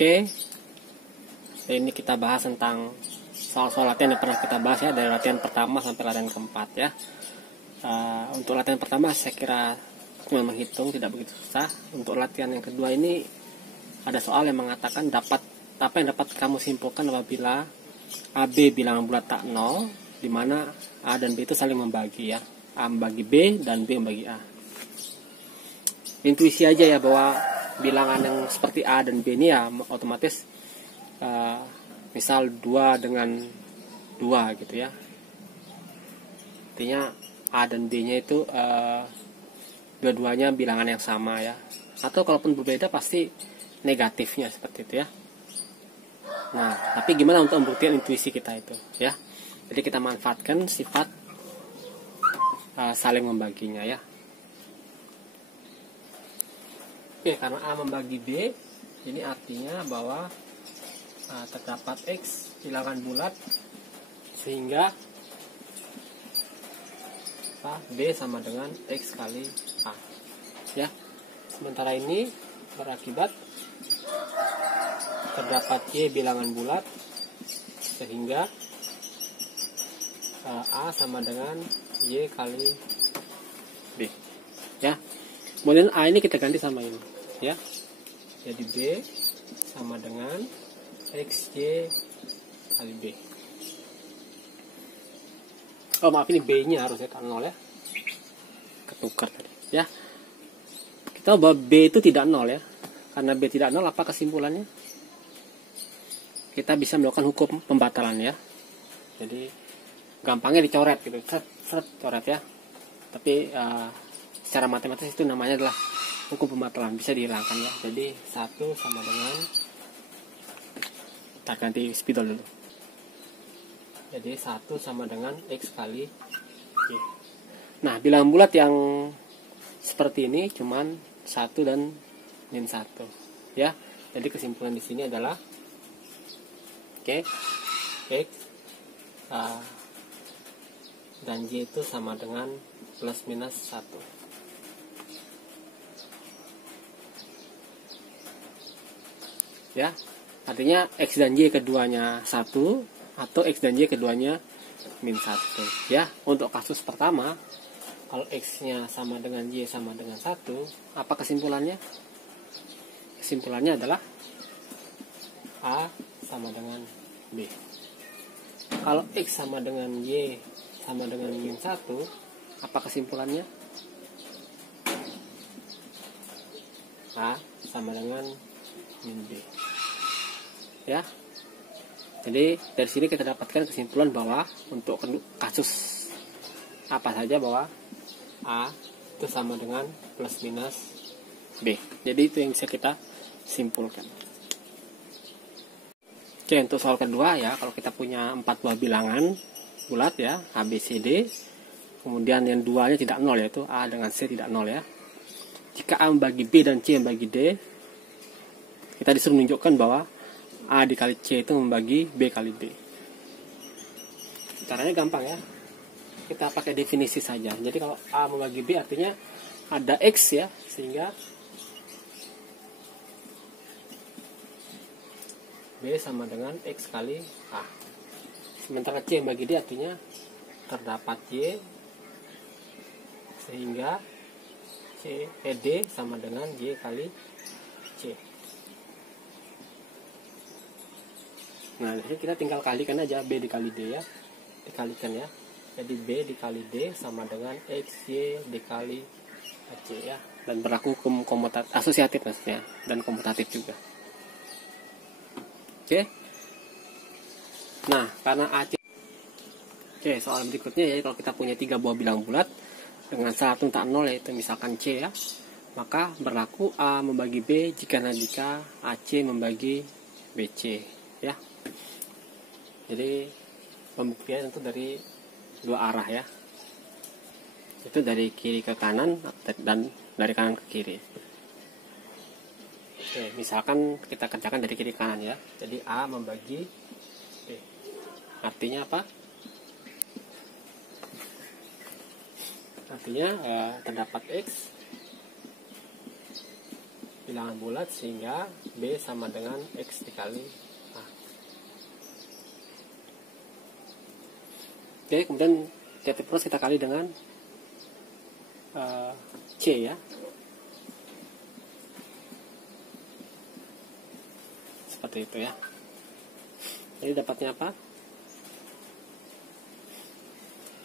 Oke, ini kita bahas tentang soal-soal latihan yang pernah kita bahas ya, dari latihan pertama sampai latihan keempat ya. Untuk latihan pertama saya kira memang menghitung tidak begitu susah. Untuk latihan yang kedua ini ada soal yang mengatakan apa yang dapat kamu simpulkan apabila AB bilangan bulat tak 0, di mana A dan B itu saling membagi ya. A membagi B dan B membagi A. Intuisi aja ya bahwa bilangan yang seperti A dan B ini ya otomatis misal 2 dengan 2 gitu ya. Artinya A dan B nya itu dua-duanya bilangan yang sama ya. Atau kalaupun berbeda pasti negatifnya seperti itu ya. Nah, tapi gimana untuk membuktikan intuisi kita itu ya. Jadi kita manfaatkan sifat saling membaginya ya. Oke, karena A membagi B, ini artinya bahwa terdapat X bilangan bulat sehingga B sama dengan X kali A ya. Sementara ini berakibat terdapat Y bilangan bulat sehingga A sama dengan Y kali B ya. Kemudian A ini kita ganti sama ini ya. Jadi B sama dengan XY kali B. Oh maaf, ini B nya harusnya kan 0 ya. Ketukar tadi ya. Kita tahu bahwa B itu tidak 0 ya. Karena B tidak 0, apa kesimpulannya? Kita bisa melakukan hukum pembatalan ya. Jadi gampangnya dicoret gitu. Seret coret ya. Tapi secara matematis itu namanya adalah hukum pembatalan, bisa dihilangkan ya. Jadi 1 sama dengan, kita ganti spidol dulu. Jadi 1 sama dengan X kali Y. Nah, bilangan bulat yang seperti ini cuman 1 dan min 1 ya. Jadi kesimpulan di sini adalah X dan Y itu sama dengan plus minus 1. Ya, artinya X dan Y keduanya 1 atau X dan Y keduanya min 1 ya. Untuk kasus pertama, kalau X nya sama dengan Y sama dengan 1, apa kesimpulannya? Kesimpulannya adalah A sama dengan B. Kalau X sama dengan Y sama dengan min 1, apa kesimpulannya? A sama dengan min B ya. Jadi dari sini kita dapatkan kesimpulan bahwa untuk kasus apa saja bahwa A itu sama dengan plus minus B. Jadi itu yang bisa kita simpulkan. Oke, untuk soal kedua ya, kalau kita punya 4 buah bilangan bulat ya, A, B, C, D, kemudian yang duanya tidak 0 yaitu A dengan C tidak 0 ya. Jika A membagi B dan C membagi D, kita disuruh menunjukkan bahwa A dikali C itu membagi B kali D. Caranya gampang ya. Kita pakai definisi saja. Jadi kalau A membagi B artinya ada X ya, sehingga B sama dengan X kali A. Sementara C membagi D artinya terdapat Y sehingga D sama dengan Y kali C. Nah, di sini kita tinggal kalikan aja B dikali D ya. Dikalikan ya. Jadi B dikali D sama dengan XY dikali AC ya. Dan berlaku hukum asosiatif maksudnya. Dan komutatif juga. Oke. Nah, karena AC. Oke, soal berikutnya ya. Kalau kita punya 3 buah bilangan bulat dengan satu tak 0 yaitu misalkan C ya. Maka berlaku A membagi B jika AC membagi BC ya. Jadi pembuktian itu dari 2 arah ya. Itu dari kiri ke kanan dan dari kanan ke kiri. Oke, misalkan kita kerjakan dari kiri ke kanan ya. Jadi A membagi B. Artinya apa? Artinya terdapat X bilangan bulat sehingga B sama dengan X dikali A. Oke, kemudian titik plus kita kali dengan C ya. Seperti itu ya. Jadi dapatnya apa?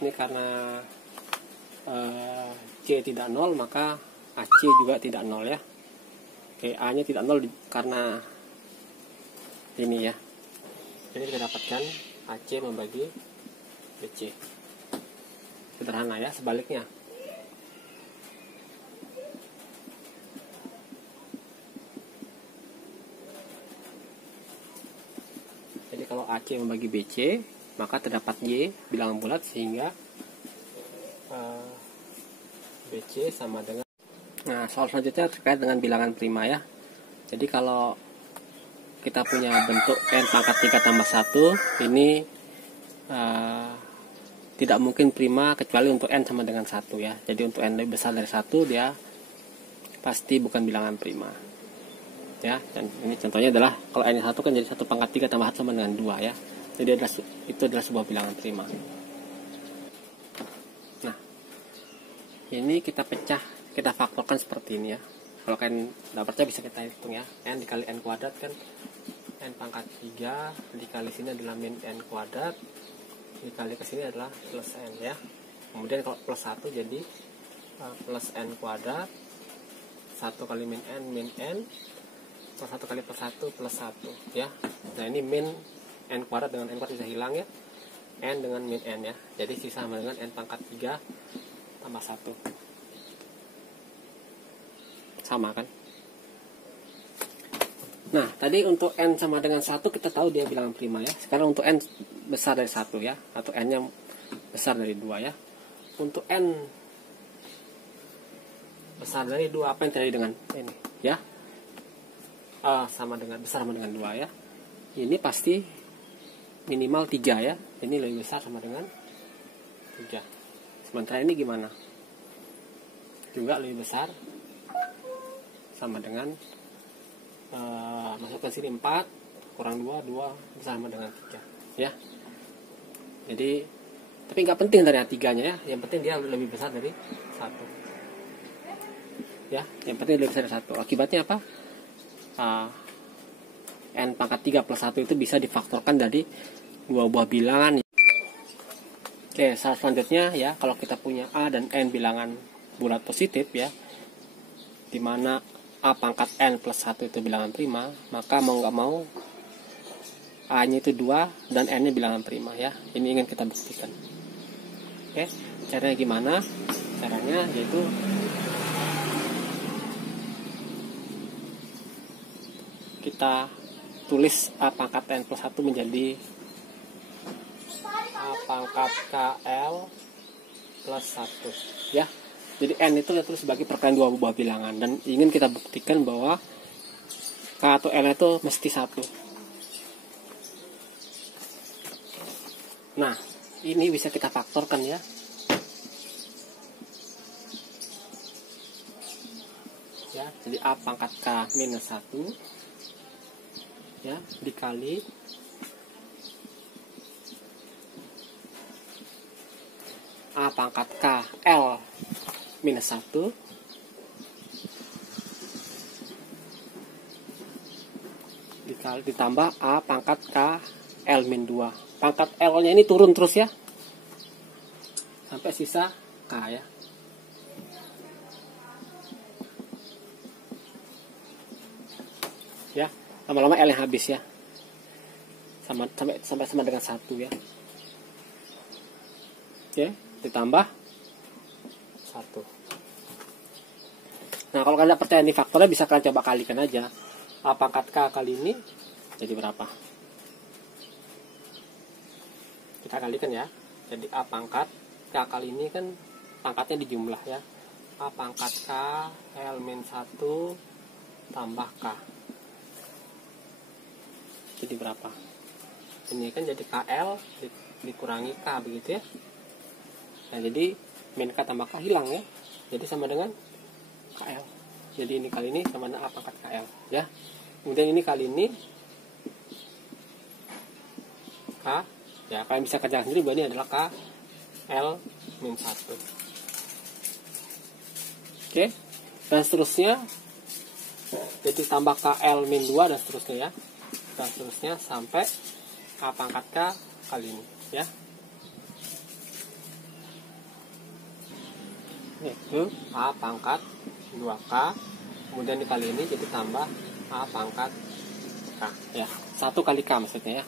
Ini karena C tidak 0, maka AC juga tidak 0 ya. Oke, A nya tidak 0 karena ini ya. Jadi kita dapatkan AC membagi BC. Sederhana ya, sebaliknya. Jadi kalau AC membagi BC, maka terdapat Y bilangan bulat sehingga BC sama dengan. Nah, soal selanjutnya terkait dengan bilangan prima ya. Jadi kalau kita punya bentuk N pangkat 3 tambah 1, ini tidak mungkin prima kecuali untuk N sama dengan 1 ya. Jadi untuk N lebih besar dari 1, dia pasti bukan bilangan prima ya. Dan ini contohnya adalah kalau N 1 kan jadi 1 pangkat 3 tambah 1 sama dengan 2 ya. Jadi itu adalah sebuah bilangan prima. Nah, ini kita pecah, kita faktorkan seperti ini ya. Kalau kalian tidak percaya bisa kita hitung ya. N dikali N kuadrat kan N pangkat 3 dikali sini adalah min N kuadrat dikali ke sini adalah plus N ya. Kemudian kalau plus 1 jadi plus N kuadrat 1 kali min N plus 1 kali plus 1 plus 1 ya. Nah ini min N kuadrat dengan N kuadrat bisa hilang ya. N dengan min N ya. Jadi sisa sama dengan N pangkat 3 tambah 1. Sama kan? Nah, tadi untuk N sama dengan 1 kita tahu dia bilangan prima ya. Sekarang untuk N besar dari 1 ya, atau N nya besar dari 2 ya. Untuk N besar dari 2, apa yang terjadi dengan ini ya? Sama dengan besar sama dengan 2 ya. Ini pasti minimal 3 ya. Ini lebih besar sama dengan 3. Sementara ini gimana? Juga lebih besar sama dengan masukkan sini 4 kurang 2 sama dengan 3 ya. Jadi tapi nggak penting dari 3-nya ya, yang penting dia lebih besar dari 1 ya, yang penting lebih besar dari 1. Akibatnya apa? N pangkat 3 plus 1 itu bisa difaktorkan dari dua buah bilangan. Oke, selanjutnya ya, kalau kita punya A dan N bilangan bulat positif ya, dimana A pangkat N plus 1 itu bilangan prima, maka mau nggak mau A nya itu 2 dan N nya bilangan prima ya. Ini ingin kita buktikan. Oke, caranya gimana? Caranya yaitu kita tulis A pangkat N plus 1 menjadi A pangkat KL plus 1 ya. Jadi N itu kita tulis sebagai perkalian dua buah bilangan, dan ingin kita buktikan bahwa K atau L itu mesti 1. Nah, ini bisa kita faktorkan ya. Ya, jadi A pangkat K minus 1 ya dikali A pangkat K L minus 1 dikali ditambah A pangkat K L min 2. Pangkat L nya ini turun terus ya sampai sisa K ya. Ya, lama-lama L yang habis ya. Sampai sama dengan 1 ya. Oke, ditambah 1. Nah, kalau kalian percaya ini faktornya, bisa kalian coba kalikan aja. A pangkat K kali ini jadi berapa? Kita kalikan ya. Jadi A pangkat K kali ini kan pangkatnya dijumlah ya. A pangkat K L min 1 tambah K. Jadi berapa? Ini kan jadi KL dikurangi K begitu ya. Nah, jadi min K tambah K hilang ya. Jadi sama dengan KL. jadi ini kali ini sama dengan A pangkat KL ya. Kemudian ini kali ini K ya, kalian bisa kerjakan sendiri bahwa ini adalah KL min 1. Oke, dan seterusnya jadi tambah KL min 2 dan seterusnya ya, dan seterusnya sampai A pangkat K kali ini ya, itu A pangkat 2K, kemudian dikali ini jadi tambah A pangkat K ya, 1 kali K maksudnya ya.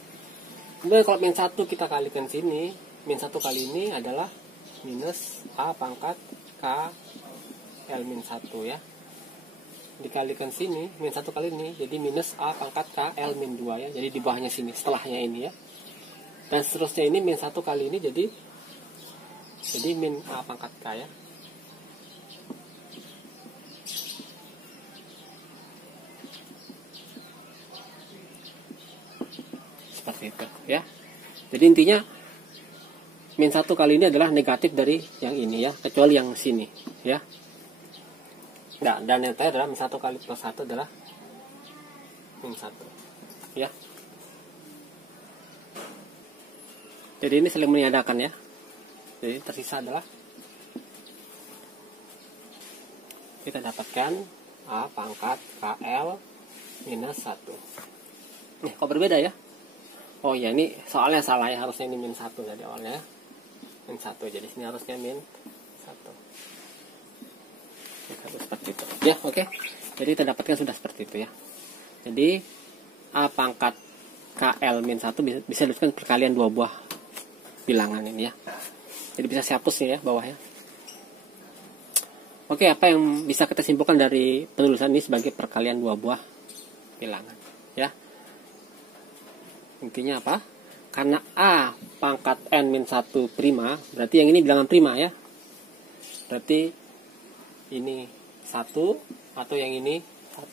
Kemudian kalau min 1 kita kalikan sini, min 1 kali ini adalah minus A pangkat K L min 1 ya, dikalikan sini min 1 kali ini jadi minus A pangkat K L min 2 ya, jadi di bawahnya sini setelahnya ini ya, dan seterusnya ini min 1 kali ini jadi min A pangkat K ya. Seperti itu ya. Jadi intinya min 1 kali ini adalah negatif dari yang ini ya, kecuali yang sini ya. Nah, dan yang terakhir adalah min 1 kali plus 1 adalah min 1 ya. Jadi ini saling meniadakan ya. Jadi tersisa adalah kita dapatkan A pangkat KL minus 1. Nih, kok berbeda ya? Oh ya, ini soalnya salah ya, harusnya ini min 1 tadi awalnya. Min 1, jadi sini harusnya min 1. Seperti itu. Ya, oke. Jadi kita dapatkan sudah seperti itu ya. Jadi A pangkat KL min 1 bisa disebutkan perkalian dua buah bilangan ini ya. Jadi bisa saya hapus nih ya bawahnya. Oke, apa yang bisa kita simpulkan dari penulisan ini sebagai perkalian dua buah bilangan ya. Intinya apa? Karena A pangkat N min 1 prima, berarti yang ini bilangan prima ya. Berarti ini 1 atau yang ini 1.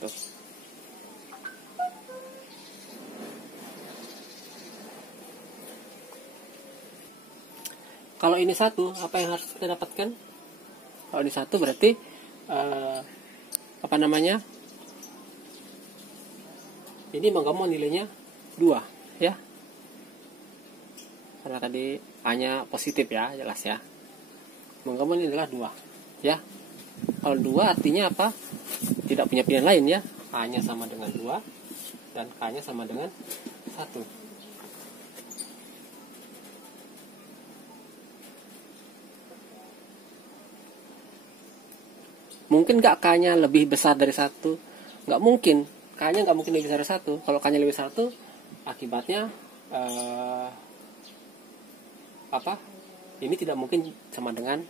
Kalau ini 1, apa yang harus kita dapatkan? Kalau ini 1 berarti apa namanya? Ini mau nggak mau nilainya 2 ya, karena tadi A-nya positif ya, jelas ya. Mau nggak mau ini adalah 2 ya. Kalau 2 artinya apa? Tidak punya pilihan lain ya. A-nya sama dengan 2 dan K-nya sama dengan 1. Mungkin nggak K-nya lebih besar dari 1? Nggak mungkin. K-nya nggak mungkin lebih besar dari 1. Kalau K-nya lebih besar 1, akibatnya ini tidak mungkin sama dengan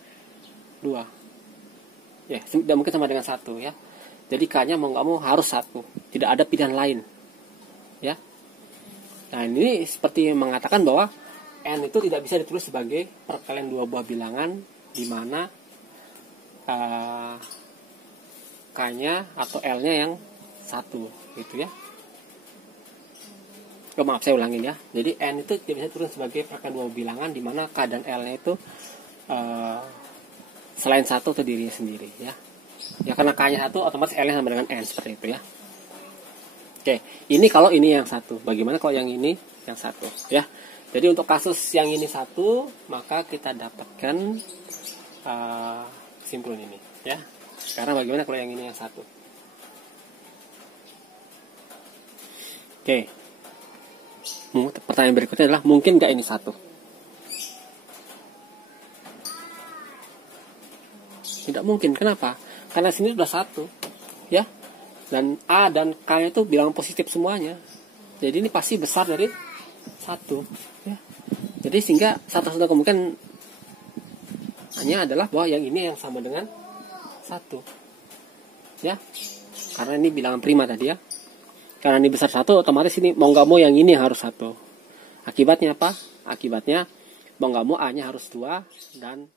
2 ya, tidak mungkin sama dengan 1 ya. Jadi K-nya mau nggak mau harus 1, tidak ada pilihan lain ya. Nah, ini seperti mengatakan bahwa N itu tidak bisa ditulis sebagai perkalian dua buah bilangan di mana K-nya atau L-nya yang 1 gitu ya. Maaf, saya ulangin ya. Jadi N itu tidak bisa turun sebagai perkalian dua bilangan di mana K dan L-nya itu selain 1 atau dirinya sendiri ya. Ya karena K-nya 1 otomatis L-nya sama dengan N, seperti itu ya. Oke, ini kalau ini yang 1. Bagaimana kalau yang ini yang 1 ya. Jadi untuk kasus yang ini 1, maka kita dapatkan kesimpulan ini ya. Sekarang bagaimana kalau yang ini yang 1? Oke. Pertanyaan berikutnya adalah mungkin nggak ini 1? Tidak mungkin. Kenapa? Karena sini sudah 1 ya, dan A dan K itu bilangan positif semuanya. Jadi ini pasti besar dari 1 ya. Jadi sehingga satu-satunya kemungkinan hanya adalah bahwa yang ini yang sama dengan 1 ya. Karena ini bilangan prima tadi ya. Karena ini besar 1, otomatis ini mau nggak mau yang ini harus 1. Akibatnya apa? Akibatnya mau nggak mau A-nya harus 2 dan